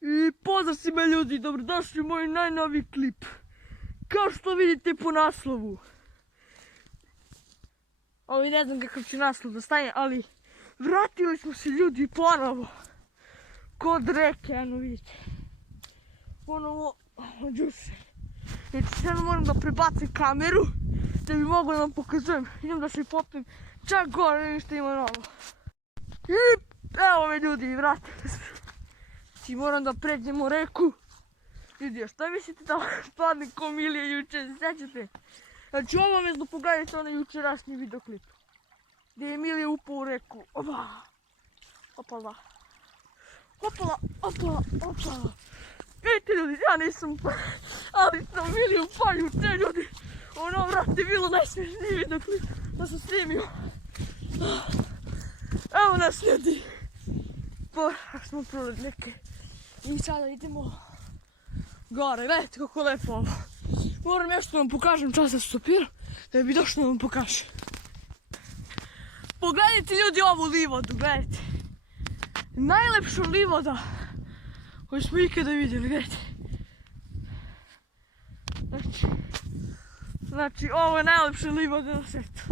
I pozdrav svima ljudi, dobrodošli u moj najnoviji klip. Kao što vidite po naslovu. Ovi ne znam kakav će naslov da stane, ali vratili smo se ljudi ponovo. Kod reke, eno vidite. Ponovo džuse. Znači sad moram da prebacim kameru da bi mogla da vam pokazujem. Idem da se popim čak gore, vidim što ima novo. I evo me ljudi, vratili smo. Znači moram da pređemo reku. Ljudi, šta mislite da padne ko Milija juče, se sjećate? Znači obavezno pogledajte onaj jučerašnji videoklip. Gdje je Milija upao u reku. Opa! Opala! Opala! Opala! Opala! Vidite ljudi, ja nisam upao, ali sam Milija upao juče ljudi. Ono vrate bilo najsmješniji videoklip da sam snimio. Evo nas ljudi. Ako smo proled neke. I sada idemo gore, gledajte kako lepo ovo. Moram još da vam pokažem čas da stopiram, da bi došlo da vam pokažem. Pogledajte ljudi ovu livodu, gledajte. Najlepša livoda koju smo ikada vidjeli, gledajte. Znači ovo je najlepša livoda na svijetu.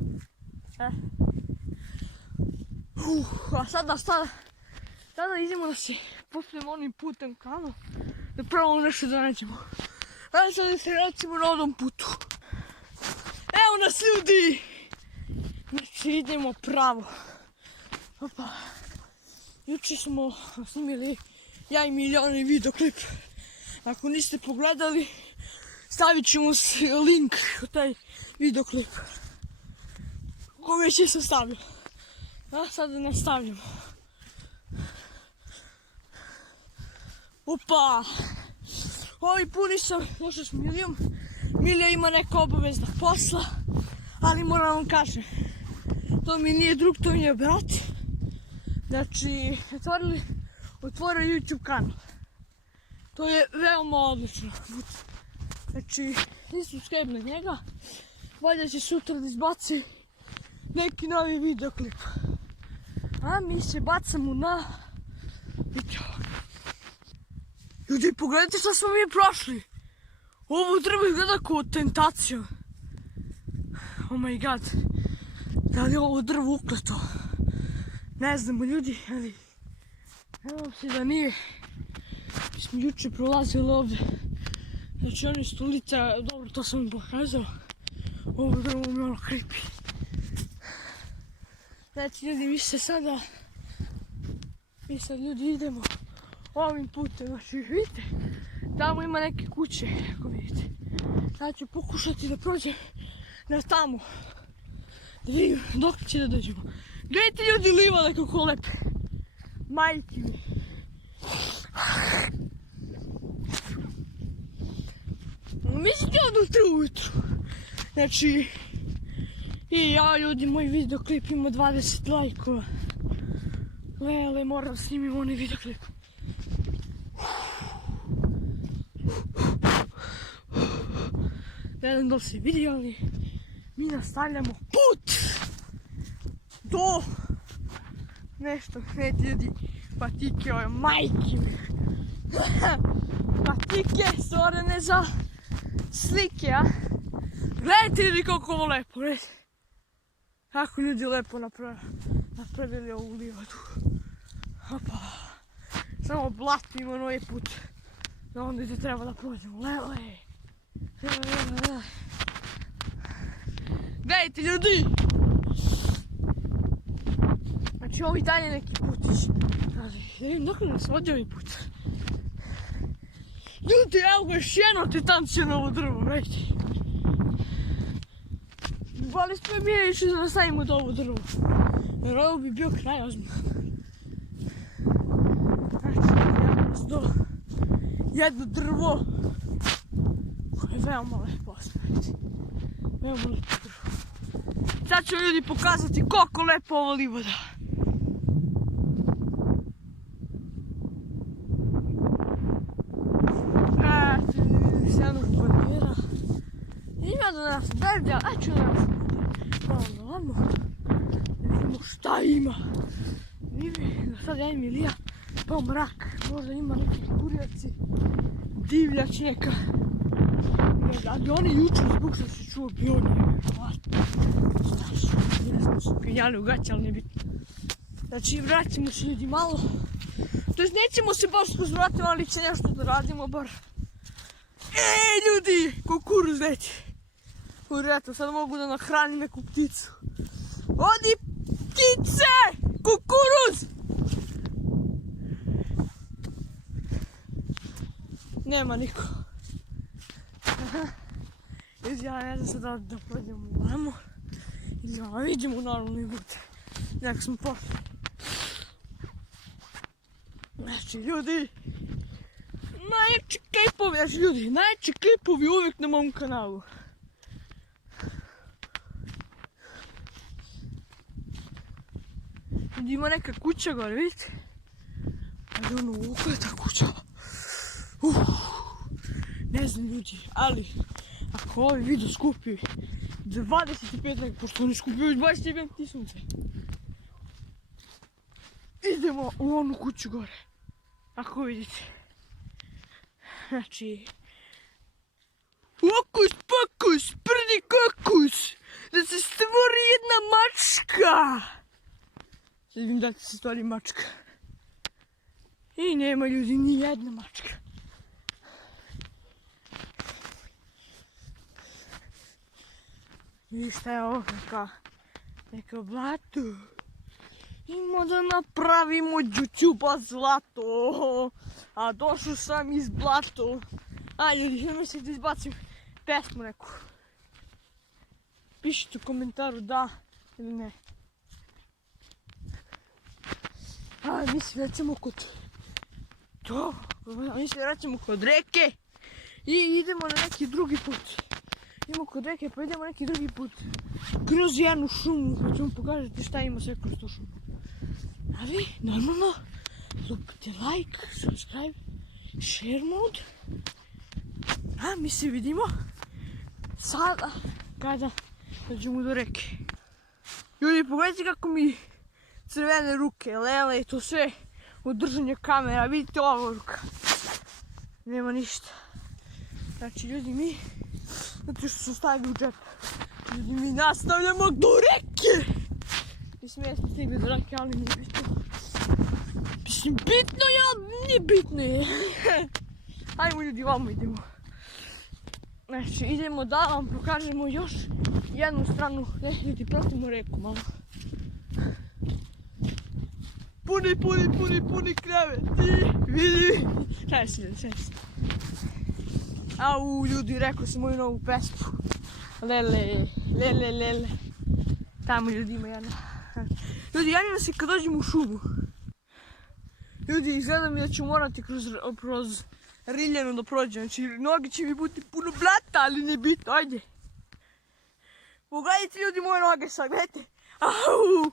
A sada idemo da se popnemo onim putem kamo, da probamo nešto da nađemo. Ajde sad da se recimo na ovom putu. Evo nas ljudi! Znači idemo pravo. Opa. Juče smo snimili ja i Milijani videoklip. Ako niste pogledali, stavit ćemo link u taj videoklip. Kome će se stavio. A sada nastavljamo. Opa! Ovi puni sam došao s Milijom. Milija ima neka obavezna posla, ali moram vam kažem, to mi nije drug, to mi je brat. Znači, otvorio YouTube kanal. To je veoma odlično. Znači, subscribe na njega. Valjda će sutra da izbaci neki novi videoklip. A mi se bacamo na video. Ljudi, pogledajte što smo mi prošli. Ovo drvo izgleda kao tentacija. Oh my god. Da li je ovo drvo ukleto? Ne znamo ljudi, ali nadam se da nije. Mi smo juče prolazili ovdje. Znači oni stolica, dobro to sam im pokazao. Ovo drvo je malo creepy. Znači ljudi, mi sad ljudi idemo ovim putem, znači vidite, tamo ima neke kuće, ako vidite. Sad ću pokušati da prođem na tamo, da vidim dok će da dođemo. Gledajte ljudi livade kako lepe, majke mi. Mislite od utra ujutru, znači, i ja ljudi, moj videoklip ima 20 lajkova. Lele, moram snimim onaj videoklip. Ne znam da li se vidi, ali mi nastavljamo put do nešto, gledajte ljudi, patike ove majke mi. Patike stvorene za slike, a? Gledajte ljudi kako ovo lepo, gledajte. Kako ljudi lepo napravili ovu livadu. Opa. Samo blatimo ovaj put. Da onda gdje treba da prođemo. Lele. Gledajte ljudi! Znači ovo i dalje neki putić. Ali da vidim dok nas vodi ovaj put. Ljudi, evo ga još jedno titancijonovo drvo, gledajte. Ali smo mi išli da nastavimo do ovo drvo. Jer ovo bi bio kraj ozbiljno. Znači, idemo nas do jedno drvo koje je veoma lepo ostaviti. Veoma lepo drvo. Sad ću ljudi pokazati koliko lepo ovo livoda. Eto, vidim se jednog barjera. Ima do nas deblja, a ću nas malo, da vidimo šta ima. Sad ja i Milija Pa mrak, možda ima neki kurjaci, divljač neka. Ali oni jučer zbog što se čuo bio nevjerovatno. Znaš, ja smo se penjali u gaće, ali ne bitno. Znači, vratimo se ljudi malo. To jest, nećemo se baš skroz vratiti, ali će nešto da radimo bar. Ej, ljudi, kukuruz neće. Eto, sad mogu da nahranim neku pticu. Odi, ptice! Kukuruz! Nema niko. Ja ne znam sad da pođemo vamo. Ili da vidimo normalno i bude. Nek smo pošli. Znači ljudi, najjači klipovi uvijek na mom kanalu. Ljudi, ima neka kuća gore, vidite? Ali ono, oko je ta kuća. Ne znam ljudi, ali ako ovaj video skupi 25 nek, pošto oni skupio 25.000, idemo u onu kuću gore. Ako vidite. Znači, okus pokus, prdi kokus, da se stvori jedna mačka. Sad vidim da se stvori mačka. I nema ljudi ni jedna mačka. I šta je ovo, neka blato. Ima da napravimo YouTube zlato. A došao sam iz blato. A ljudi, ne mislim da izbacim pesmu neku. Pišite u komentaru da ili ne. A mislim recimo kod to, mislim recimo kod reke. I idemo na neki drugi put. Idemo kod reke pa idemo neki drugi put. Kroz jednu šumu, pa ću vam pokažete šta ima sve kroz tu šumu. A vi, normalno, lupite like, subscribe, share mode. A mi se vidimo sada kada dođemo do reke. Ljudi, pogledajte kako mi crvene ruke, lele i to sve od držanja kamera. Vidite ova ruka. Nema ništa. Znači ljudi, mi, zato što su stavili u džep. Ljudi, mi nastavljamo do reke. Mislim, jesmo stigli do reke, ali nije bitno. Mislim, bitno je, ali nije bitno je. Ajmo ljudi, vamo idemo. Znači, idemo da vam pokažemo još jednu stranu. Ne, ljudi, pratimo reku malo. Puni kreveti. Vidi. Kaj si. Au, ljudi, rekao sam moju novu pesmu. Lele. Tamo ljudi ima jedna. Ljudi, javljam se kad dođem u šumu. Ljudi, izgleda mi da ću morati kroz riljanu da prođem. Znači, noge će mi biti puno blata, ali ne bitno, ajde. Pogledajte ljudi moje noge sad, gledajte. Au!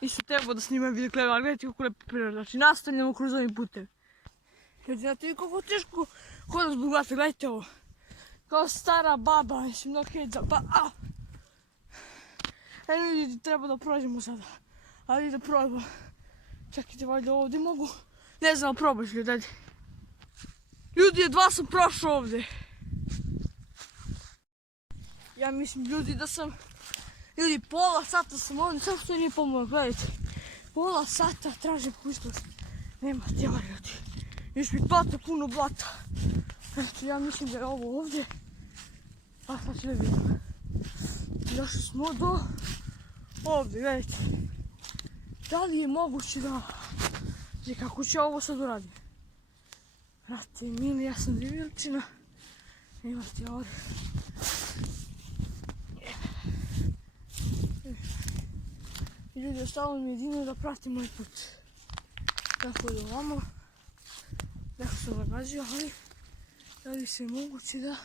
Nisam trebao da snimam video kleve, ali gledajte kako lepo priroda. Znači, nastavljamo kroz ovim putem. Ljudi, znate vi kako teško hodam zbog blata, gledajte ovo. Kao stara baba, mislim, no heđa, pa a! Eno ljudi, treba da prođemo sada. Ali da probam. Čekajte, valjda ovdje mogu. Ne znam, probaš ljudi, ajde. Ljudi, jedva sam prošao ovdje. Ja mislim, ljudi, da sam... Ljudi, pola sata sam ovdje, samo što nije pomoglo, gledajte. Pola sata tražim puštost. Nema tijela, ljudi. Još mi blata, puno blata. Znači, ja mislim da je ovo ovdje. A sad ću da vidim. Došli smo do... Ovdje, gledajte. Da li je moguće da... Znači, kako ću ovo sad uradim? Vrati, mili, ja sam divljivčina. Nema ti ovdje. I ljudi, ostalo mi jedino da pratim moj put. Tako da ovamo. Neko sam nagazio, ali... Da li se moguće da...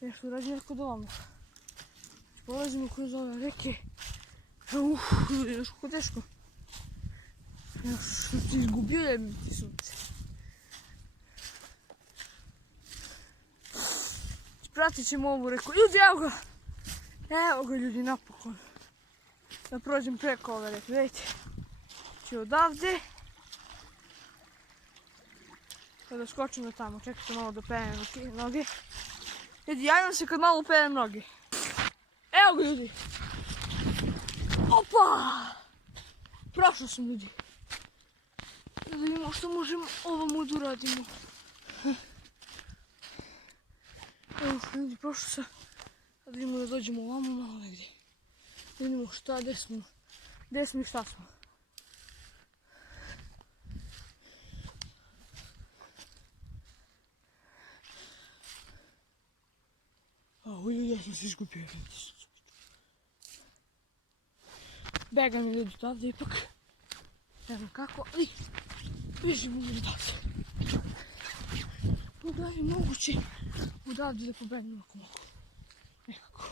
Nešto uradim neko do ovamo. Polazimo kroz ove reke. Ljudi, još kako teško. Još sam ti izgubio jebiti sunce. Pratit ćemo ovu reku. Ljudi, evo ga! Evo ga ljudi, napokon. Da prođem preko ove reke, vidite. Znači odavde. Da skočim na tamo, čekajte malo da penem noge. Ljudi, javim se kad malo penem noge. Evo ga ljudi. Opa! Prošao sam ljudi. Da vidimo što možemo ovom da uradimo. Evo ljudi, prošao sam. Da vidimo da dođemo ovamo malo negdje. Da vidimo šta, gdje smo i šta smo. Ljudi, ja sam se izgubio. Begam je ljudi odavde ipak. Ne znam kako, ali bežimo ljudi odavde. Pogledaj, moguće odavde da pobegnem ako mogu. Nekako.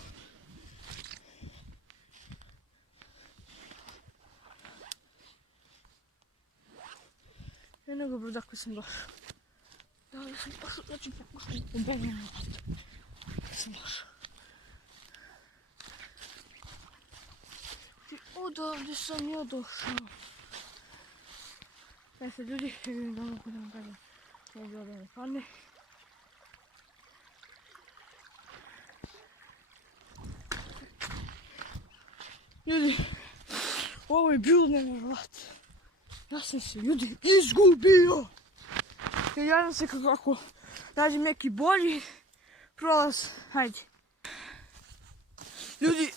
Eno ga broda koji sam došao. Da li sam došao, ja ću pokušati da pobegnem odavde. Sam došao. Odavde sam ja došao. E sad ljudi, vidim da mogu da vam kažem ovdje odavde padne. Ljudi, ovo je bilo nevjerovatno. Ja sam se ljudi izgubio. Ja nam se kako nađem neki bolji prolaz. Hajde. Ljudi,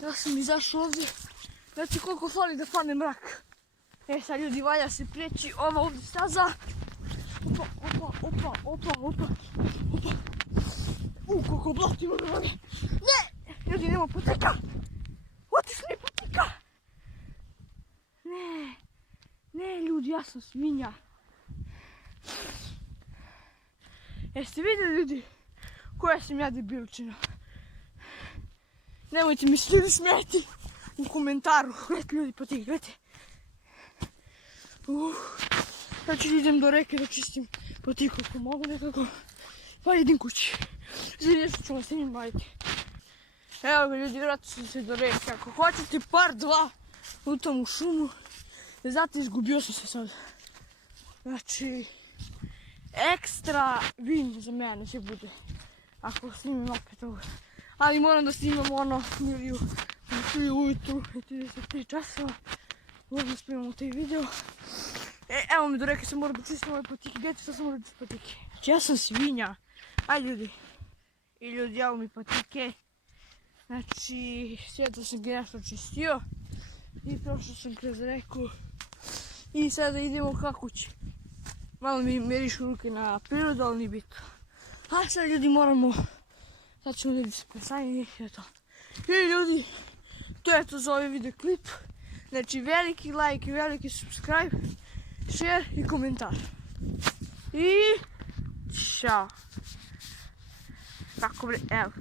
ja sam izašao ovdje. Znači koliko fali da padne mrak. E sad ljudi, valja se preći ova ovdje staza. Opa. Koliko blatimo na noge. Ne! Ljudi, nema potika. Otišli mi potika. Ne ljudi, ja sam svinja. Jeste vidjeli ljudi koja sam ja debilčina? Nemojte mi se ljudi smijeti u komentaru. Gledajte ljudi potik, gledajte. Znači idem do reke da čistim potik ako mogu nekako. Pa idem kući. Za nešto ću vam s njim baviti. Evo ga ljudi, vratit ću se do reke. Ako hoćete par dva, lutam u šumu. Znate, izgubio sam se sad. Znači, ekstra win za mene će bude. Ako snimim opet ovo. Ali moram da snimam ono miliju ujutru, 33 časova. Moram da snimam taj video. Evo mi do reke, sam moram da čistim ovaj potike. Gledajte što sam moram da čistim potike. Znači ja sam svinja. Ajde ljudi. I ljudi, evo mi potike. Znači, svijetlo sam ga nešto čistio. I prošao sam kroz reku. I sada idemo ka kući. Malo mi mirišu ruke na prirodu, ali nije bitno. A sad ljudi moramo. Sad ćemo da se presanjeni i eto. I ljudi, to je to za ovaj video klip. Znači veliki like i veliki subscribe, share i komentar. I čao. Tako bre, evo.